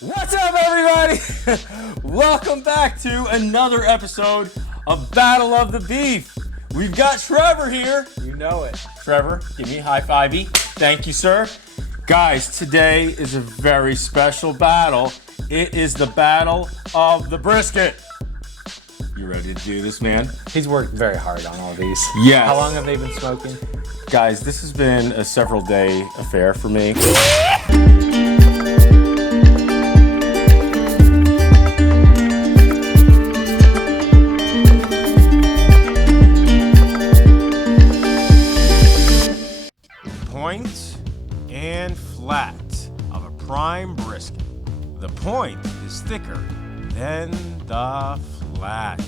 What's up, everybody? Welcome back to another episode of Battle of the Beef. We've got Trevor here. You know it. Trevor, give me a high fivey. Thank you, sir. Guys, today is a very special battle. It is the Battle of the Brisket. You ready to do this, man? He's worked very hard on all these. Yes. How long have they been smoking? Guys, this has been a several-day affair for me. Point and flat of a prime brisket. The point is thicker than the flat.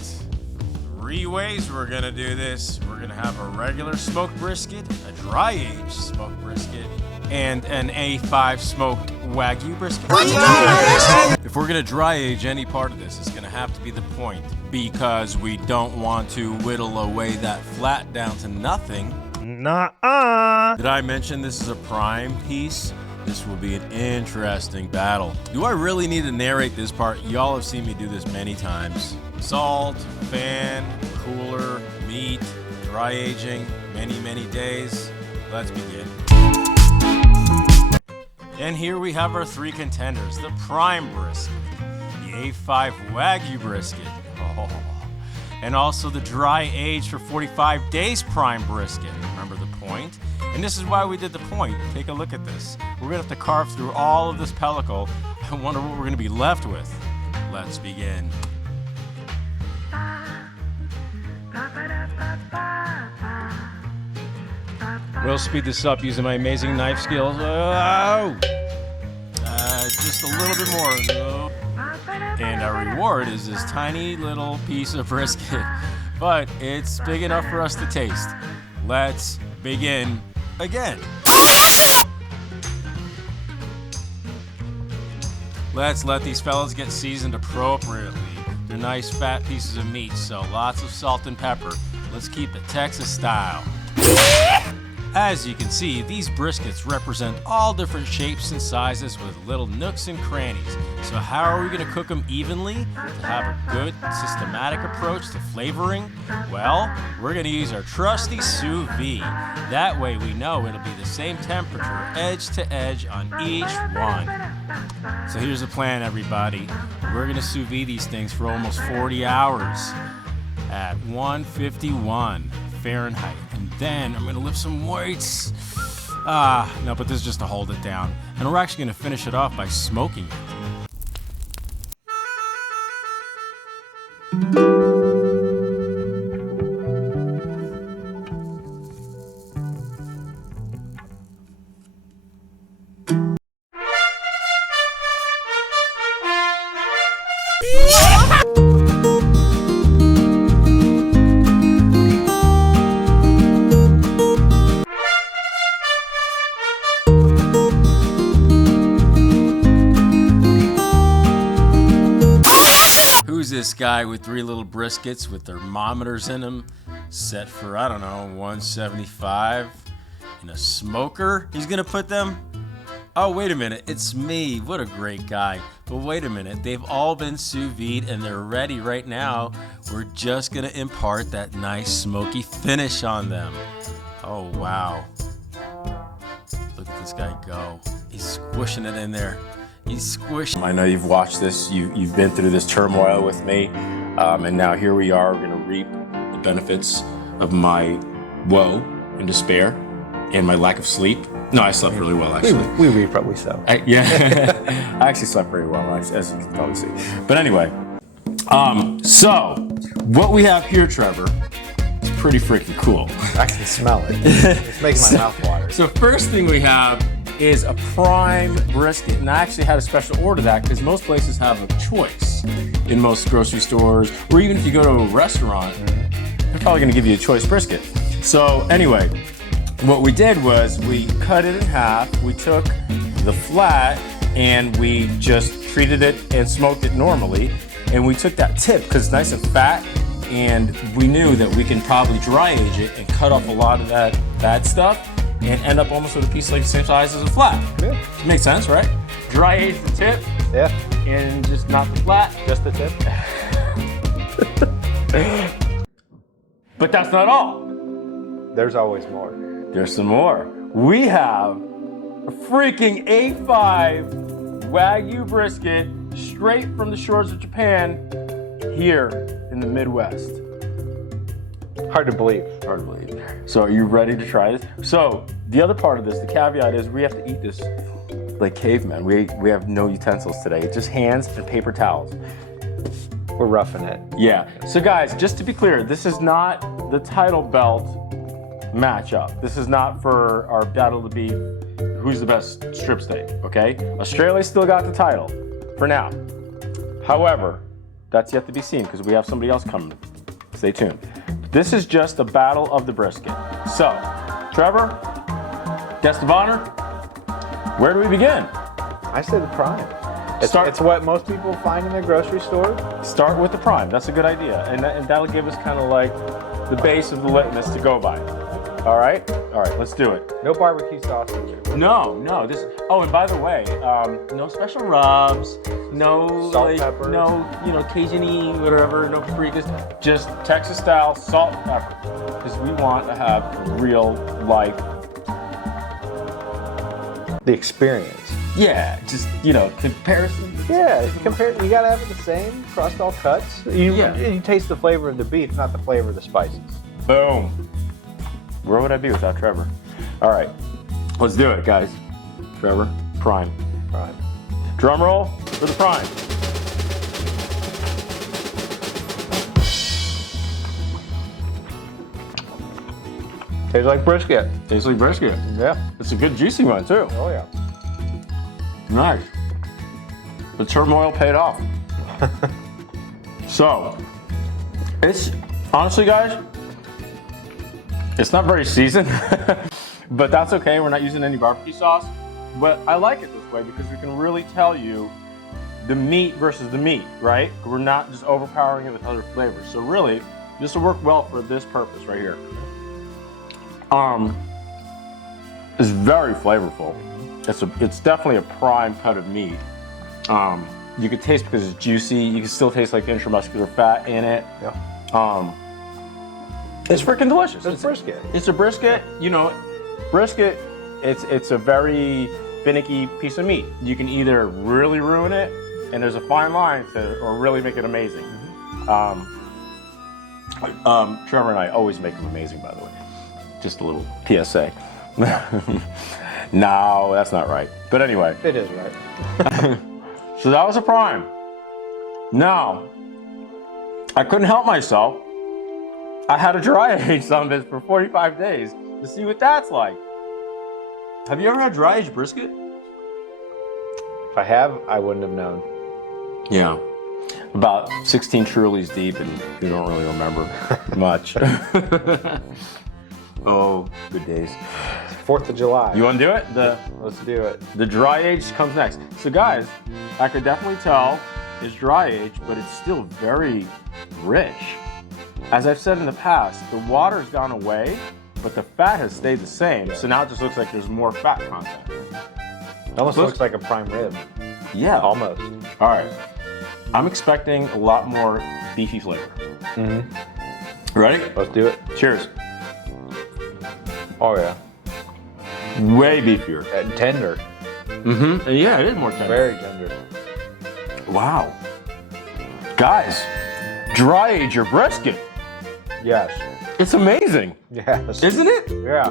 3 ways we're gonna do this. We're gonna have a regular smoked brisket, a dry aged smoked brisket, and an A5 smoked Wagyu brisket. If we're gonna dry age any part of this, it's gonna have to be the point because we don't want to whittle away that flat down to nothing. Nuh-uh. Did I mention this is a prime piece? This will be an interesting battle. Do I really need to narrate this part? Y'all have seen me do this many times. Salt, fan, cooler, meat, dry aging, many days. Let's begin. And here we have our 3 contenders. The prime brisket, the A5 Wagyu brisket, and also the dry aged for 45 days prime brisket. Remember the point? And this is why we did the point. Take a look at this. We're gonna have to carve through all of this pellicle. I wonder what we're gonna be left with. Let's begin. We'll speed this up using my amazing knife skills. Just a little bit more. And our reward is this tiny little piece of brisket, but it's big enough for us to taste. Let's begin again. Let's let these fellas get seasoned appropriately. They're nice fat pieces of meat, so lots of salt and pepper. Let's keep it Texas style. As you can see, these briskets represent all different shapes and sizes with little nooks and crannies. So how are we going to cook them evenly to have a good systematic approach to flavoring? Well, we're going to use our trusty Sous Vide. That way we know it'll be the same temperature edge to edge on each one. So here's the plan, everybody. We're going to sous vide these things for almost 40 hours at 151 Fahrenheit. And then I'm gonna lift some weights. No, but this is just to hold it down. And we're actually gonna finish it off by smoking it. Who's this guy with 3 little briskets with thermometers in them, set for, I don't know, 175 in a smoker? He's gonna put them? Oh, wait a minute, it's me. What a great guy. But wait a minute, they've all been sous vide and they're ready right now. We're just gonna impart that nice smoky finish on them. Oh, wow. Look at this guy go. He's squishing it in there. He's squishing. I know you've watched this. You've been through this turmoil with me. And now here we are. We're going to reap the benefits of my woe and despair and my lack of sleep. No, I slept really well, actually. We reap what we sow. Yeah. I actually slept very well, as you can probably see. But anyway, so what we have here, Trevor, is pretty freaking cool. I can smell it. It's making my mouth water. So first thing we have is a prime brisket, and I actually had a special order that because most places have a choice in most grocery stores, or even if you go to a restaurant, they're probably going to give you a choice brisket. So anyway, what we did was we cut it in half. We took the flat and we just treated it and smoked it normally, and we took that tip because it's nice and fat, and we knew that we can probably dry age it and cut off a lot of that bad stuff and end up almost with a piece like the same size as a flat. Yeah. Makes sense, right? Dry age the tip, Yeah. And just not the flat. Just the tip. But that's not all. There's always more. There's some more. We have a freaking A5 Wagyu brisket straight from the shores of Japan here in the Midwest. Hard to believe. Hard to believe. So are you ready to try this? So the other part of this, the caveat is we have to eat this like cavemen. We have no utensils today. It's just hands and paper towels. We're roughing it. Yeah. So guys, just to be clear, this is not the title belt matchup. This is not for our battle to be who's the best strip steak, okay? Australia still got the title for now. However, that's yet to be seen because we have somebody else coming. Stay tuned. This is just a battle of the brisket. So, Trevor, guest of honor, where do we begin? I say the prime. It's what most people find in their grocery store. Start with the prime. That's a good idea. And that'll give us kind of like the base of the litmus to go by. All right, let's do it. No barbecue sauce either. No. Oh, and by the way, no special rubs, no Salt, pepper. no Cajun-y, whatever, no paprikas. Just Texas style salt and pepper, because we want to have real life. The experience. Yeah, just comparison. Yeah, you gotta have it the same across all cuts. You taste the flavor of the beef, not the flavor of the spices. Boom. Where would I be without Trevor? All right, let's do it, guys. Trevor, prime. Prime. Drum roll for the prime. Tastes like brisket. Tastes like brisket. Yeah. It's a good juicy one too. Oh yeah. Nice. The turmoil paid off. So, it's honestly, guys, it's not very seasoned, but that's okay. We're not using any barbecue sauce. But I like it this way because we can really tell you the meat versus the meat, right? We're not just overpowering it with other flavors. So really, this will work well for this purpose right here. It's very flavorful. It's definitely a prime cut of meat. You could taste because it's juicy. You can still taste like intramuscular fat in it. Yeah. It's freaking delicious. It's brisket. It's a brisket. Brisket. It's a very finicky piece of meat. You can either really ruin it, and there's a fine line or really make it amazing. Trevor and I always make them amazing, by the way. Just a little PSA. No, that's not right. But anyway. It is right. So that was a prime. Now, I couldn't help myself. I had to dry age some of this for 45 days to see what that's like. Have you ever had dry aged brisket? If I have, I wouldn't have known. Yeah. About 16 Trulies deep, and you don't really remember much. Oh, good days. 4th of July. You want to do it? Let's do it. The dry age comes next. So guys, I could definitely tell it's dry age, but it's still very rich. As I've said in the past, the water's gone away, but the fat has stayed the same. Yeah. So now it just looks like there's more fat content. It almost looks like a prime rib. Yeah. Almost. All right. I'm expecting a lot more beefy flavor. Mm-hmm. Ready? Let's do it. Cheers. Oh yeah. Way beefier. And tender. Mm-hmm. Yeah, it is more tender. Very tender. Wow. Guys, dry age your brisket. Yes. It's amazing. Yes. Isn't it? Yeah.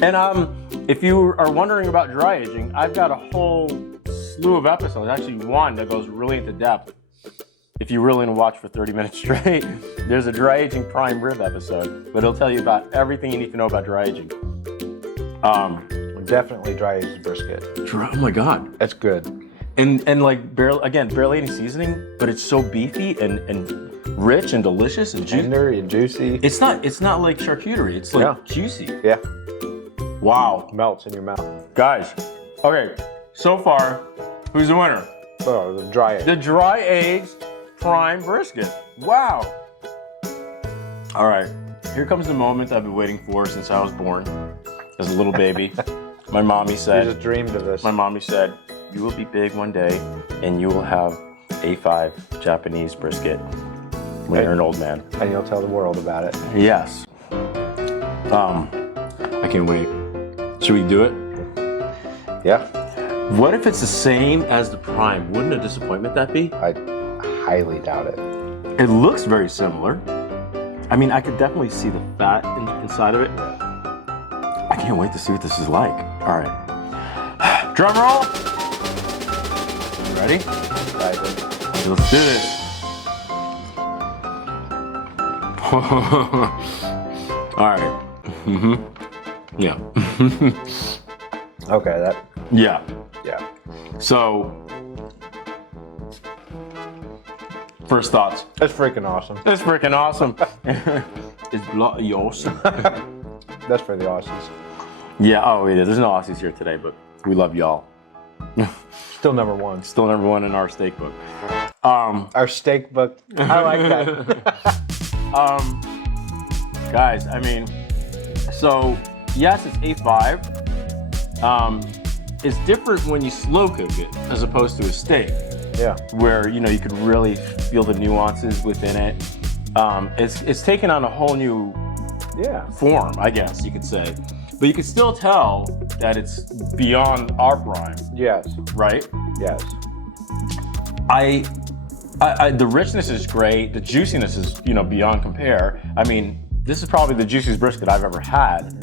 And if you are wondering about dry aging, I've got a whole slew of episodes, actually one that goes really into depth. If you really want to watch for 30 minutes straight, there's a dry aging prime rib episode, but it'll tell you about everything you need to know about dry aging. Definitely dry aged brisket. Oh my God. That's good. And like barely any seasoning, but it's so beefy and rich and delicious and juicy. Tender and juicy. It's not like charcuterie. It's like juicy. Yeah. Wow. Melts in your mouth. Guys, okay, so far, who's the winner? Oh, the dry aged. The dry aged prime brisket. Wow. All right, here comes the moment I've been waiting for since I was born as a little baby. My mommy You said, just dreamed of this. my mommy said, you will be big one day, and you will have A5 Japanese brisket when you're an old man. And you'll tell the world about it. Yes. I can't wait. Should we do it? Yeah. What if it's the same as the Prime? Wouldn't a disappointment that be? I highly doubt it. It looks very similar. I mean, I could definitely see the fat inside of it. I can't wait to see what this is like. All right. Drum roll. Ready? Let's do this. All right. Yeah. Okay, that. Yeah. Yeah. So, first thoughts. That's freaking awesome. It's freaking awesome. It's bloody awesome. That's for the Aussies. Yeah, oh yeah, there's no Aussies here today, but we love y'all. Still number one. Still number one in our steak book. Our steak book. I like that. Guys, I mean, so yes, it's A5. It's different when you slow cook it as opposed to a steak. Yeah. Where, you know, you could really feel the nuances within it. It's taken on a whole new form, I guess you could say. But you can still tell that it's beyond our prime. Yes. Right? Yes. The richness is great. The juiciness is, you know, beyond compare. I mean, this is probably the juiciest brisket I've ever had.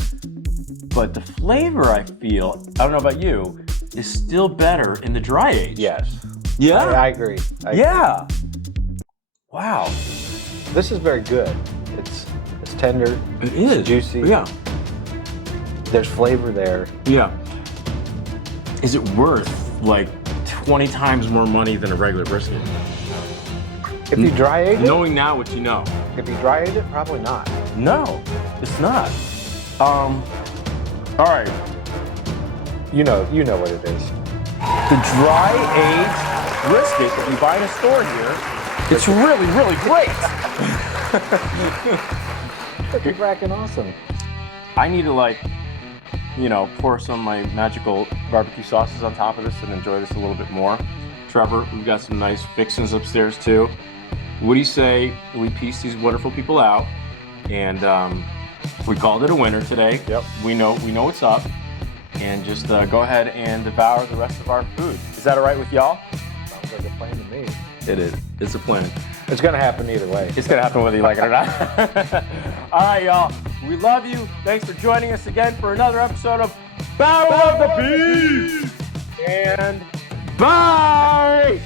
But the flavor, I feel, I don't know about you, is still better in the dry age. Yes. Yeah? I agree. Yeah. Wow. This is very good. It's tender. It is. It's juicy. Yeah. There's flavor there. Yeah. Is it worth like 20 times more money than a regular brisket? If you dry age it? Knowing now what you know. If you dry age it, probably not. No, it's not. All right. You know what it is. The dry aged brisket that you buy in a store here, it's really, really great. It's freaking awesome. I need to, like, you know, pour some of my magical barbecue sauces on top of this and enjoy this a little bit more. Trevor, we've got some nice fixins upstairs too. What do you say we piece these wonderful people out and we called it a winner today? Yep. We know what's up, and just go ahead and devour the rest of our food. Is that all right with y'all? Sounds like a plan to me. It is. It's a plan. It's gonna happen either way. It's gonna happen whether you like it or not. All right, y'all. We love you. Thanks for joining us again for another episode of Battle of the Beef. And bye.